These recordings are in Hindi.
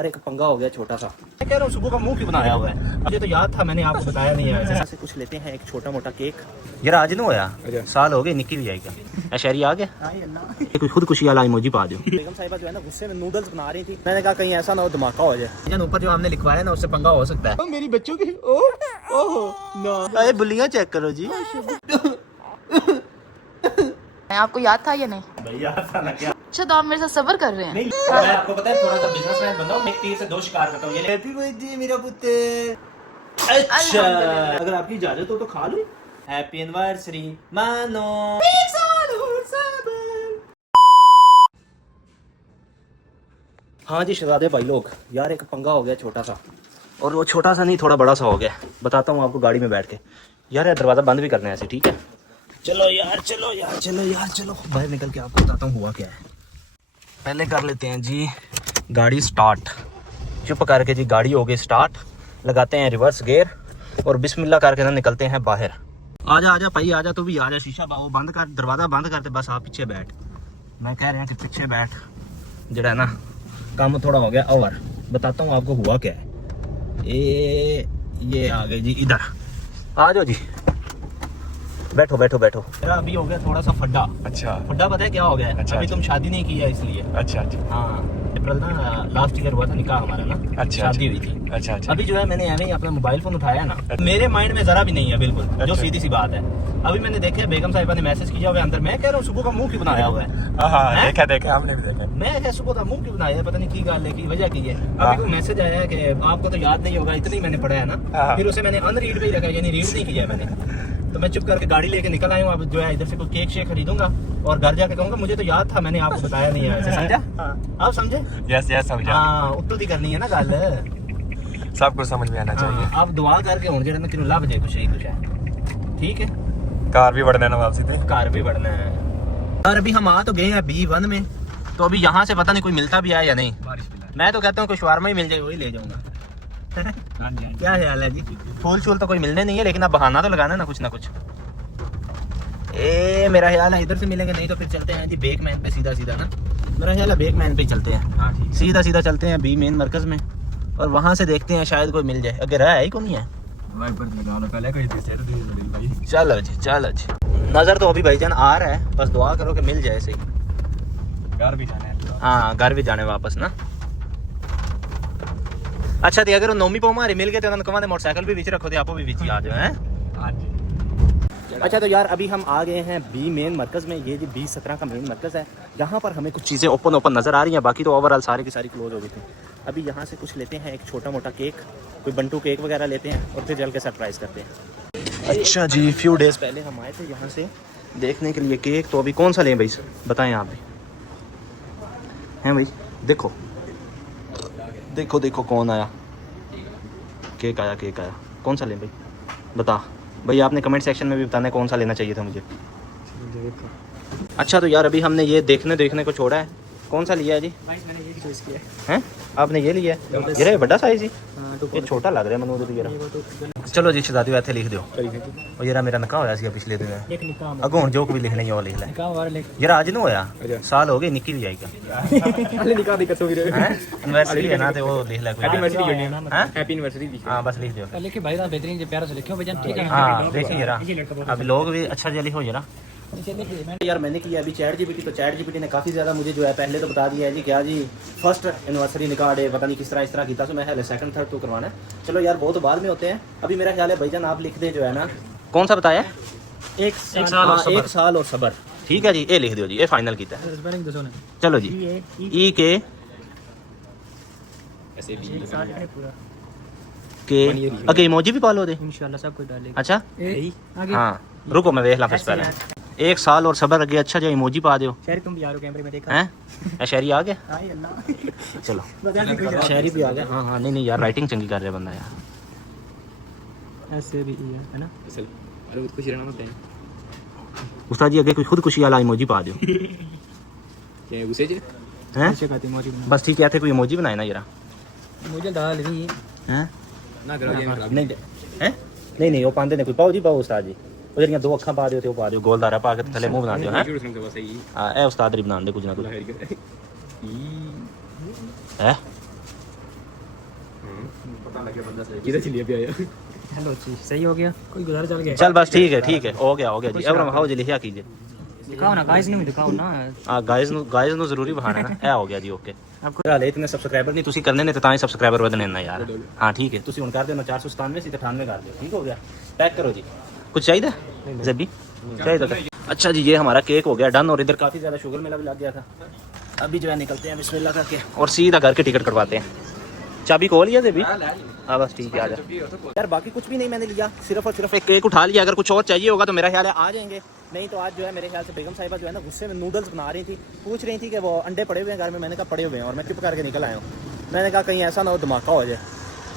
यार एक पंगा हो गया छोटा सा। मैं कह रहा हूँ सुबह का मुंह क्यों बनाया हुआ है, मुझे तो याद था, मैंने आपको बताया नहीं है। ऐसे कुछ लेते हैं एक छोटा मोटा केक। यार आज नहीं होया, साल हो गए, निकी भी आएगा। शहरी आ गया, कोई खुद खुशी वाला इमोजी पा दो। बेगम साहिबा जो है ना गुस्से में नूडल्स बना रही थी, मैंने कहा कहीं ऐसा ना हो धमाका हो जाए। ऊपर जो हमने लिखवाया ना उससे पंगा हो सकता है। मेरी बच्चों की बुलियां चेक करो जी। आपको याद था या नहीं? भैया था ना क्या? अच्छा तो आप मेरे साथ सब्र कर रहे हैं? नहीं, मैं आपको पता है थोड़ा सा बिजनेसमैन बंदा हूं, एक तीर से दो शिकार करता हूं। ये हैप्पी बर्थडे मेरा पुत्र। अच्छा अगर आपकी इजाजत हो तो खा लूं। हैप्पी एनिवर्सरी मानो। हाँ जी शहजादे भाई लोग, यार एक पंगा हो गया छोटा सा, और वो छोटा सा नहीं थोड़ा बड़ा सा हो गया। बताता हूँ आपको गाड़ी में बैठ के। यार दरवाज़ा बंद भी करना है ऐसे, ठीक है? चलो यार चलो यार चलो यार चलो बाहर निकल के आपको बताता हूँ हुआ क्या है। पहले कर लेते हैं जी गाड़ी स्टार्ट। चुप करके जी गाड़ी हो गई स्टार्ट। लगाते हैं रिवर्स गियर और बिस्मिल्लाह करके ना निकलते हैं बाहर। आजा आजा भाई आजा, तू भी आजा। शीशा वो बंद कर, दरवाज़ा बंद करते, बस आप पीछे बैठ। मैं कह रहा हूँ कि पीछे बैठ, जरा है ना काम थोड़ा हो गया ओवर। बताता हूँ आपको हुआ क्या है। ये आ गए जी, इधर आ जाओ जी, बैठो बैठो बैठो। मेरा अभी हो गया थोड़ा सा फड्डा। अच्छा फड्डा पता है क्या हो गया है? अच्छा, अभी तुम शादी नहीं की है इसलिए। अच्छा अच्छा हाँ, अप्रैल ना लास्ट ईयर हुआ था निकाह हमारा ना। अच्छा शादी हुई थी। अच्छा अच्छा अभी जो है मैंने ऐसे ही अपना मोबाइल फोन उठाया ना, मेरे माइंड में जरा भी नहीं है बिल्कुल। अच्छा, जो सीधी सी बात है, अभी मैंने देखा बेगम साहिबा ने मैसेज किया हुआ अंदर। मैं कह रहा हूँ सुबह का मुंह क्यों बनाया हुआ है? देखा देखा आपने भी देखा। मैं सुबह का मुंह क्यों बनाया है, पता नहीं की गाल है की वजह की है। अभी कोई मैसेज आया है कि आपको तो याद नहीं होगा, इतनी मैंने पढ़ा है ना, फिर उसे मैंने अनरीड पे ही रखा, यानी रीड नहीं किया मैंने। तो मैं चुप करके गाड़ी लेके निकल आया हूँ। अब जो है इधर से कोई केक शेक खरीदूंगा और घर जाके कहूंगा मुझे तो याद था, मैंने आपको बताया नहीं है। ऐसे समझा? आप समझे? यस यस समझा। हाँ उत्तों दी करनी है ना गल, सब कुछ समझ में आना चाहिए। आप दुआ करके हूँ जेड़ा मैं लभ जाए कुछ ही कुछ है, ठीक है? कार भी बढ़ना है ना वापसी पे, कार भी बढ़ना है। और अभी हम आ तो गए हैं B1 में, तो अभी यहाँ से पता नहीं कोई मिलता भी है या नहीं। मैं तो कहता हूँ कोई शवारमा ही मिल जाए वही ले जाऊंगा। क्या ख्याल है जी? फूल शूल तो कोई मिलने नहीं है, लेकिन अब बहाना तो लगाना ना कुछ। मेरा ख्याल है इधर से मिलेंगे, नहीं तो फिर चलते हैं जी बेकमैन पे सीधा सीधा ना। मेरा ख्याल है बेकमैन पे ही चलते हैं, सीधा सीधा चलते हैं बी मेन मरकज में, और वहाँ से देखते हैं शायद कोई मिल जाए। अगर है ही को नहीं है। चलो जी चलो जी, नज़र तो अभी भाईजान आ रहा है, बस दुआ करो कि मिल जाए। सही घर भी जाना है। हाँ घर भी जाने वापस ना। अच्छा तो अगर नौमी पो हमारे मिल गए तो उन्होंने कहा मोटरसाइकिल भी बीच रखो थे, आपको भी बीच आ जाओ हैं। अच्छा तो यार अभी हम आ गए हैं बी मेन मरकज़ में। ये जी B17 का मेन मरकज़ है। यहाँ पर हमें कुछ चीज़ें ओपन नज़र आ रही हैं, बाकी तो ओवरऑल सारी की सारी क्लोज हो गई थी। अभी यहाँ से कुछ लेते हैं एक छोटा मोटा केक, कोई बंटू केक वगैरह लेते हैं और फिर चल के सरप्राइज़ करते हैं। अच्छा जी फ्यू डेज़ पहले हम आए थे यहाँ से देखने के लिए केक, तो अभी कौन सा लें भाई बताएँ आप भी हैं भाई? देखो देखो देखो कौन आया, केक आया। कौन सा लें भाई बता भाई, आपने कमेंट सेक्शन में भी बताना है कौन सा लेना चाहिए था मुझे। अच्छा तो यार अभी हमने ये देखने को छोड़ा है। कौन सा लिया है जी? मैंने ये चॉइस किया है। आपने ये लिया है? ये बड़ा साइज ही, ये छोटा लग रहा है मनोज तो। चलो जी शहजादी इत्थे लिख दो। और यार मेरा निकाह होया सी पिछले दिन, अगों जो कोई लिखना ही वो लिख ले। यार आज नहीं होया, साल हो गए, निकी भी आएगा। एनिवर्सरी है ना, तो वो लिख ले। हैप्पी एनिवर्सरी हां बस लिख दो। लिखिए भाई बेहतरीन प्यारा से लिखो भैया, ठीक है? हां देखिए यार अब लोग भी अच्छा जल्दी हो जरा। यार मैंने किया अभी चैट जीपीटी, तो चैट जीपीटी ने काफ़ी ज़्यादा मुझे जो है पहले तो बता दिया है जी क्या जी फर्स्ट एनिवर्सरी निकाह डे पता नहीं किस तरह किया, तो मैं है सेकंड थर्ड तो करवाना है। चलो यार बहुत बाद में होते हैं। अभी मेरा ख्याल है भाईजान आप लिख दें जो है ना, कौन सा बताया? एक साल और सबर। ठीक है जी ये लिख दो जी, ये फाइनल किया है। चलो जी ई के अगे इमोजी भी पालो दे इंशाल्लाह, सब कुछ डालेगा। अच्छा हाँ रुको मैं देख ला फिर पहले। 1 साल और सबर अगे। अच्छा जो इमोजी पा दो। शहरी तुम भी आ रहे हो कैमरे में, देखा हैं? शहरी आ गया। चलो शहरी भी आ गया। हाँ नहीं यार राइटिंग चंगी कर रहा है बंदा यार, ऐसे भी है ना। अरे खुश रहना मत है उस्ताद जी, अगे कोई खुद खुशी वाला इमोजी पा दो। क्या गुस्से जी हैं? बस ठीक है थे कोई इमोजी बनाए ना यार, मुझे डाल नहीं हैं ना करो ये नहीं हैं? नहीं वो पांदे ने कोई पाओ जी पाओ उस्ताद जी, उधर दो अखा पा दियो, पा दियो गोलदारा पा के थले मुंह बना दियो हैं। हां ए उस्ताद री बना दे कुछ ना कुछ है। पता लगे बंदा सही किधर चलिए पे आया हेलो जी सही हो गया कोई गुजारा चल गया चल बस ठीक है हो गया जी। अब आओ जी लिखा कीजिए। दिखाओ ना गाइस ਨੂੰ ਦਿਖਾਓ ਨਾ हाँ गाइस ਨੂੰ ਜ਼ਰੂਰੀ ਬਹਾਣਾ ਨਾ ਇਹ ਹੋ ਗਿਆ ਜੀ ਓਕੇ। आपको हाले इतने सब्सक्राइबर नहीं ਤੁਸੀਂ करने ने तो ਤਾਂ ਹੀ सब्सक्राइबर ਵਧਣੇ ਨਾ यार। हाँ ठीक है ਤੁਸੀਂ ਹੁਣ ਕਰ ਦਿਓ ਨਾ 497 ਸੀ ਤੇ 98 कर ਦਿਓ ठीक हो गया। पैक करो जी। कुछ चाहिए जब्बी चाहिए था। अच्छा जी ये हमारा केक हो गया डन और इधर काफ़ी ज़्यादा शुगर मेला भी लग गया था। अभी जो है निकलते हैं बिस्मिल्लाह करके और सीधा घर के टिकट कटवाते हैं। चाबी खोल लिया जब्बी? हाँ बस ठीक है आ जा यार। बाकी कुछ भी नहीं मैंने लिया सिर्फ और सिर्फ एक केक उठा लिया। अगर कुछ और चाहिए होगा तो मेरा ख्याल है आ जाएंगे। नहीं तो आज जो है मेरे ख्याल से बेगम साहिबा जो है ना गुस्से में नूडल्स बना रही थी। पूछ रही थी कि वो अंडे पड़े हुए हैं घर में। मैंने कहा पड़े हुए हैं और मैं चुप करके निकल आया हूँ। मैंने कहा कहीं ऐसा ना हो धमाका हो जाए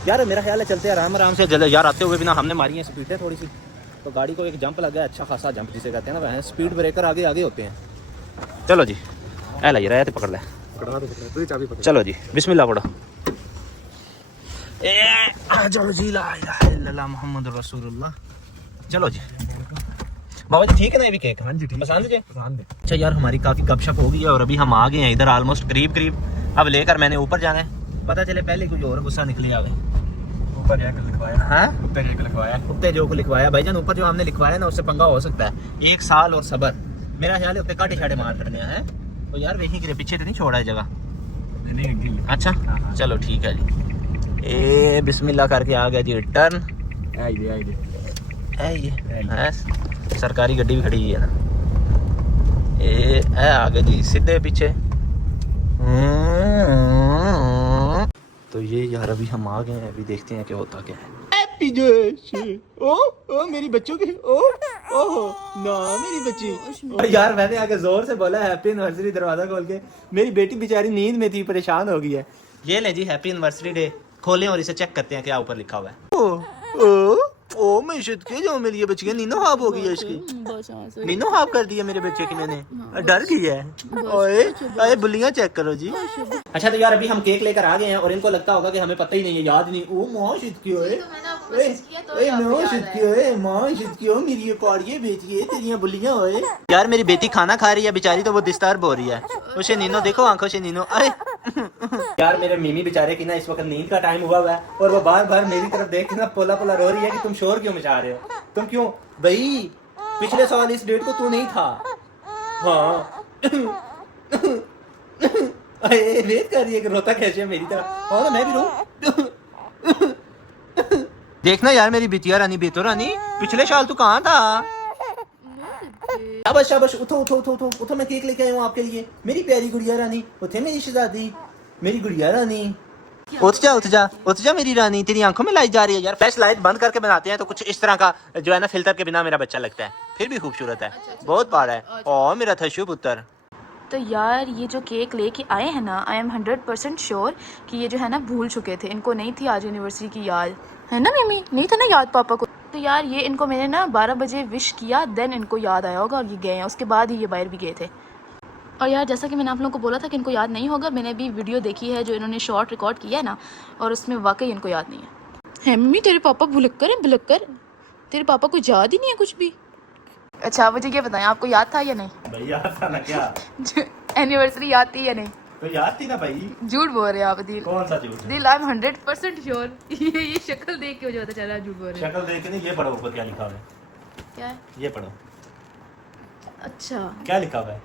यार। मेरा ख्याल है चलते आराम आराम से जल्द यार। आते हुए बिना हमने मारी है स्पीडें थोड़ी सी तो गाड़ी को एक जंप लग गया अच्छा खासा जंप जिसे कहते हैं ना। स्पीड ब्रेकर आगे आगे होते हैं। चलो जी ऐ लाइए रहा पकड़ ले चलो जी बिस्मिल्लाह पढ़ो। चलो जी ला इलाहा इल्लल्लाह मुहम्मद रसूलुल्लाह। चलो जी बाबा जी ठीक है ना ये भी केक? हाँ जी ठीक पसंद है। अच्छा यार हमारी काफ़ी गपशप हो गई है और अभी हम आ गए हैं इधर ऑलमोस्ट करीब करीब। अब लेकर मैंने ऊपर जाना है। पता चले पहले कुछ और गुस्सा निकली आवे। ऊपर जाकर लिखवाया हाँ उत्ते जो को लिखवाया भाईजान। ऊपर जो हमने लिखवाया ना उससे पंगा हो सकता है। 1 साल और सबर। मेरा ख्याल है उत्ते काटे छाटे मार करने हैं तो यार वही के पीछे तो नहीं छोड़ा है जगह। अच्छा चलो ठीक है जी। ए बिस्मिल्लाह करके आ गया जी टर्न। सरकारी गड्डी भी खड़ी हुई है ना। ए आ गया जी सीधे पीछे। तो ये यार अभी हम आ गए हैं। अभी देखते हैं क्या होता क्या है। ओ मेरी बच्चों की ओहो ना मेरी बच्ची यार। मैंने आगे जोर से बोला हैप्पी एनिवर्सरी दरवाजा खोल के। मेरी बेटी बेचारी नींद में थी परेशान हो गई है। ये ले जी हैप्पी एनिवर्सरी डे। खोलें और इसे चेक करते हैं क्या ऊपर लिखा हुआ है। ओ मैशद के जो मेरी ये बच्ची नीनो हाफ हो गई है इसकी। नीनो हाफ कर दिया मेरे बच्चे की मैंने। डर गई है। ओए अरे बुलियां चेक करो जी। अच्छा तो यार अभी हम केक लेकर आ गए हैं और इनको लगता होगा कि हमें पता ही नहीं है याद नहीं। ओ माशिद की ओए माशिद की ओए माशिद की ओ मेरी ये कौड़िए बेटी है तेरी बुलियां ओए। यार मेरी बेटी खाना खा रही है बेचारी तो वो डिस्टर्ब हो रही है। उसे नीनो देखो आंखों से नीनो। अरे यार मेरे मिमी बेचारे की ना इस वक्त नींद का टाइम हुआ है और वो बार बार मेरी तरफ देख के ना पोला पोला रो रही है कि तुम शोर क्यों मचा रहे हो। तुम क्यों भाई पिछले साल इस डेट को तू नहीं था। हाँ वेट कर रही है कि रोता कैसे है मेरी तरफ। हाँ मैं भी रो। देखना यार मेरी बिटिया रानी बेतो रानी पिछले साल तू कहाँ था। शाबाश शाबाश उठो उठो उठो उठो उठो। मैं केक लेके आया हूँ आपके लिए मेरी प्यारी गुड़िया रानी। उठे मेरी शहजादी मेरी गुड़िया रानी। उठ जा मेरी रानी। तेरी आंखों में लाइट जा रही है यार। फ्लैश लाइट बंद करके बनाते हैं तो कुछ इस तरह का जो है ना फिल्टर के बिना मेरा बच्चा लगता है। फिर भी खूबसूरत है बहुत प्यारा है। ओ मेरा थशु पुत्र। तो यार ये जो केक लेके आए हैं ना आई एम 100% श्योर कि ये जो है ना भूल चुके थे। इनको नहीं थी आज एनिवर्सरी की याद है ना मिमी? नहीं था ना याद पापा को। तो यार ये इनको मैंने ना 12 बजे विश किया देन इनको याद आया होगा और ये गए हैं। उसके बाद ही ये बाहर भी गए थे। और यार जैसा कि मैंने आप लोगों को बोला था कि इनको याद नहीं होगा। मैंने अभी वीडियो देखी है जो इन्होंने शॉर्ट रिकॉर्ड किया है ना और उसमें वाकई इनको याद नहीं है। मम्मी तेरे पापा भुलक्कर हैं भुलक्कर। तेरे पापा को याद ही नहीं है कुछ भी। अच्छा मुझे ये बताएं आपको याद था या नहीं? भाई याद था ना क्या एनिवर्सरी याद थी या नहीं? तो याद थी ना भाई। झूठ बोल रहे हैं आप दिल। कौन सा झूठ? दिल आई एम 100% श्योर। ये शक्ल देख के मुझे पता चला झूठ बोल रहे हैं। शक्ल देख के नहीं। ये पढ़ो ऊपर क्या लिखा हुआ है। क्या है? ये पढ़ो अच्छा क्या लिखा हुआ है।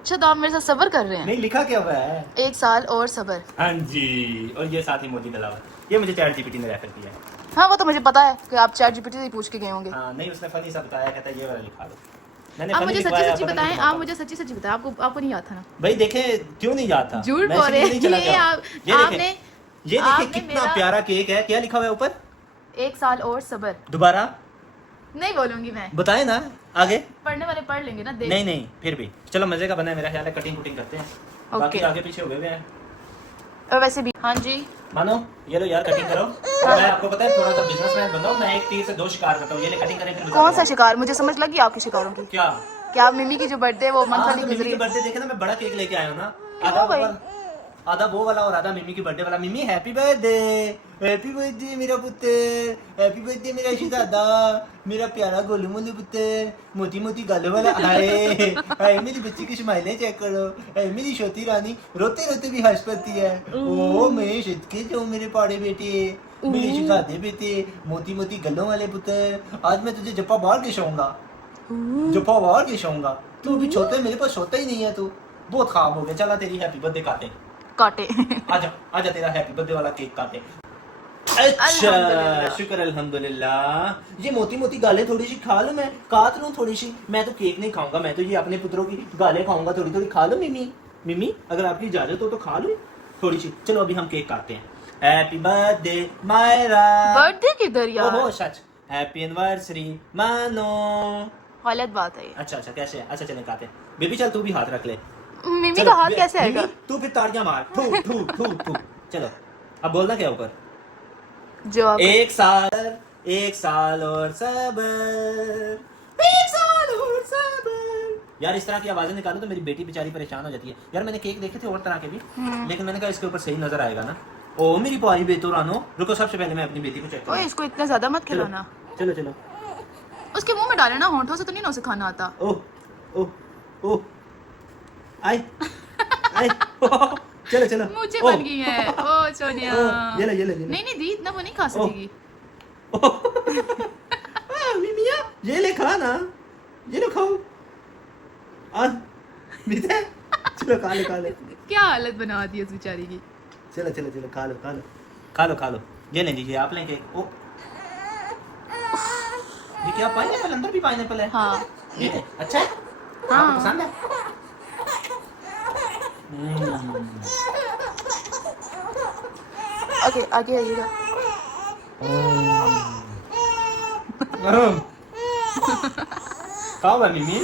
अच्छा तो आप मेरे साथ सबर कर रहे हैं? नहीं लिखा क्या हुआ है? 1 साल और सबर। हाँ जी और ये साथ ही मोदी डला हुआ। ये मुझे चैट जीपीटी ने रेफर किया है। हाँ वो तो मुझे पता है कि आप चैट जीपीटी से पूछ के गए होंगे। हाँ नहीं उसने फनी सा बताया कहता है ये वाला लिखा दो। मैंने आप फनी मुझे लिखवाया, सच्ची सच्ची पता नहीं बताएं। लिखा आप मुझे सच्ची सच्ची बताएं। आपको नहीं याद था ना? भाई देखे क्यों नहीं याद था। झूठ मैं बोल रहे इसलिए नहीं चला हैं। गया। आपने ये देखे आपने कितना मेरा- प्यारा केक है। क्या लिखा हुआ है ऊपर? 1 साल और सबर। दोबारा नहीं बोलूंगी मैं। बताए ना आगे। पढ़ने वाले पढ़ लेंगे ना। देख नहीं नहीं फिर भी चलो मजे का बना है। मेरा ख्याल है कटिंग कुटिंग करते हैं। बाकी आगे पीछे हुए हुए हैं और वैसे भी। हाँ जी मानो ये लो यार कटिंग करो। मैं आपको पता है थोड़ा सा बिजनेसमैन बंदा हूँ। मैं एक तीर से 2 शिकार करता हूँ। ये ले कटिंग करें फिर कौन सा शिकार? मुझे समझ लगी आपके शिकारों की। क्या क्या मिमी की जो बर्थडे वो मंथ हाँ, वाली तो गुजरी मिमी है। के बर्थडे देखे ना मैं बड़ा केक लेके आया हूँ ना। क्यों भाई? आधा वो वाला और आधा मिमी की बर्थडे वाला। मिमी हैप्पी बर्थडे मेरा पुत्र, हैप्पी बर्थडे मेरा शहजादा, मेरा प्यारा गोलू मोलू पुत्र, मोती मोती गालों वाला। हाय हाय मेरी बच्ची की स्माइलें चेक करो, हाय मेरी छोटी रानी रोते रोते भी हंस पड़ती है। ओ मैं सदके जाऊं मेरे पाड़े बेटे, मेरे शहजादे बेटे, मोती मोती गलों वाले पुत्र। आज मैं तुझे जप्पा मार के सोऊंगा, जप्पा मार के सोऊंगा। तू अभी छोटा है, मेरे पास सोता ही नहीं है तू, बहुत खराब हो गया। चला तेरी हैप्पी बर्थडे काटे, काटे। आजा आजा तेरा हैप्पी बर्थडे वाला केक काटे। अच्छा शुक्र अल्हम्दुलिल्लाह। ये मोती मोती गालें थोड़ी सी खा लो, मैं काट लूं थोड़ी सी। मैं तो केक नहीं खाऊंगा, मैं तो ये अपने पुत्रों की गालें खाऊंगा। थोड़ी थोड़ी खा लो मिमी, मिमी अगर आपकी इजाजत हो तो खा लो थोड़ी सी। चलो अभी हम केक काटते हैं। Happy birthday Myra. बर्थडे किधर यार? ओहो सच, हैप्पी एनिवर्सरी मानो। गलत बात है ये। अच्छा अच्छा कैसे है? अच्छा चले काटे। बेबी चल तू भी हाथ रख ले। मिमी चलो, का हाथ कैसे मिमी, आएगा? तू फिर ताड़ियां मार, थू थू थू थू। चलो अब बोलना क्या ऊपर? जवाब। एक साल और सबर, एक साल और सबर। यार इस तरह की आवाजें निकालो तो मेरी बेटी बेचारी परेशान हो जाती है। यार मैंने केक देखे थे और तरह के भी, लेकिन मैंने कहा इसके ऊपर सही नजर आएगा ना। ओ मेरी प्यारी बेतुरानो, रुको सबसे पहले मैं अपनी बेटी को चेक ओए करूं। इसको इतना ज्यादा मत खिलाना। चलो चलो। उसके मुंह में डाले ना, होंठों से तो नहीं ना उसे खाना आता। ओह ओह ओह आई आई चलो चलो। मुझे ओह, बन गई है। ओ सोनिया। ओह, ये ले नहीं नहीं दी, इतना वो नहीं खा सकेगी। मिमिया ये ले खा ना, ये लो खाओ। मीठा चलो खा ले। क्या हालत बना दी उस बेचारी की। चलो चलो चलो खा लो खा लो। ये ले लीजिए आप लेंगे। ओ ये क्या पाइनएप्पल? अंदर भी पाइनएप्पल है। हाँ ये ले, अच्छा है? हाँ। आपको पसंद है? ओके आगे आइएगा। खाओ मिमी।